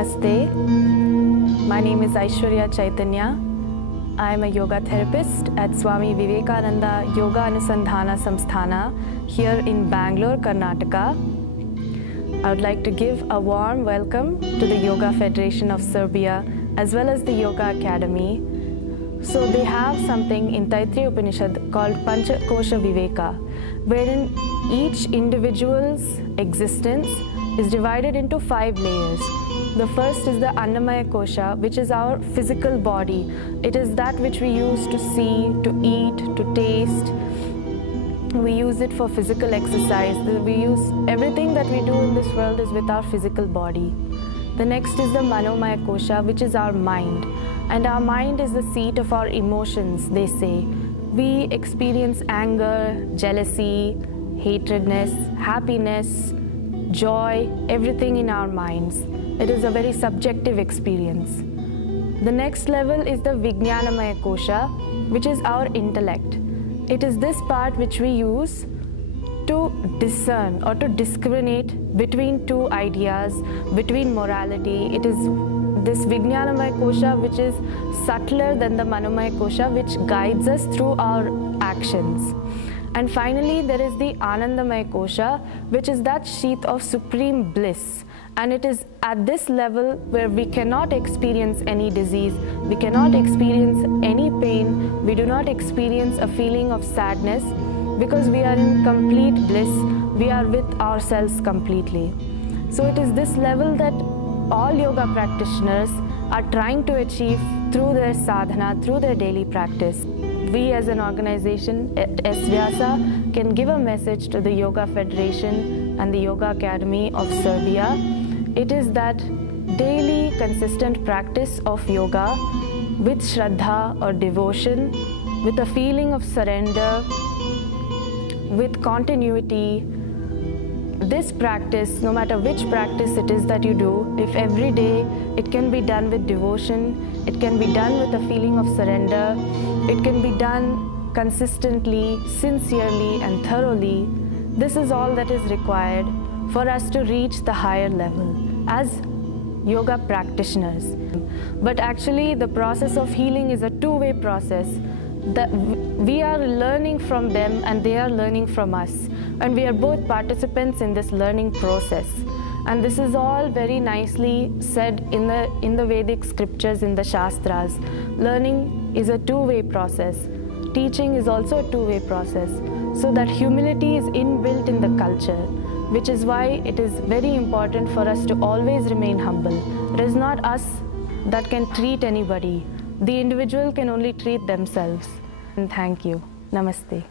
Namaste. My name is Aishwarya Chaitanya. I am a yoga therapist at Swami Vivekananda Yoga Anusandhana Samsthana here in Bangalore, Karnataka. I would like to give a warm welcome to the Yoga Federation of Serbia as well as the Yoga Academy. So they have something in Taittiriya Upanishad called Pancha Kosha Viveka, wherein each individual's existence is divided into 5 layers. The first is the Annamaya Kosha, which is our physical body. It is that which we use to see, to eat, to taste. We use it for physical exercise. Everything that we do in this world is with our physical body. The next is the Manomaya Kosha, which is our mind. And our mind is the seat of our emotions, they say. We experience anger, jealousy, hatredness, happiness, joy, everything in our minds. It is a very subjective experience. The next level is the Vijnanamaya Kosha, which is our intellect. It is this part which we use to discern or to discriminate between 2 ideas, between morality. It is this Vijnanamaya Kosha which is subtler than the Manomaya Kosha, which guides us through our actions. And finally, there is the Anandamaya Kosha, which is that sheath of supreme bliss. And it is at this level where we cannot experience any disease, we cannot experience any pain, we do not experience a feeling of sadness, because we are in complete bliss, we are with ourselves completely. So it is this level that all yoga practitioners are trying to achieve through their sadhana, through their daily practice. We as an organization at S-Vyasa can give a message to the Yoga Federation and the Yoga Academy of Serbia. It is that daily consistent practice of yoga with Shraddha or devotion, with a feeling of surrender, with continuity. This practice, no matter which practice it is that you do, if every day it can be done with devotion, it can be done with a feeling of surrender, it can be done consistently, sincerely and thoroughly, this is all that is required for us to reach the higher level as yoga practitioners. But actually the process of healing is a two-way process. That we are learning from them and they are learning from us, and we are both participants in this learning process. And this is all very nicely said in the Vedic scriptures, in the Shastras. Learning is a two-way process. Teaching is also a two-way process. So that humility is inbuilt in the culture, which is why it is very important for us to always remain humble. It is not us that can treat anybody. The individual can only treat themselves. And thank you. Namaste.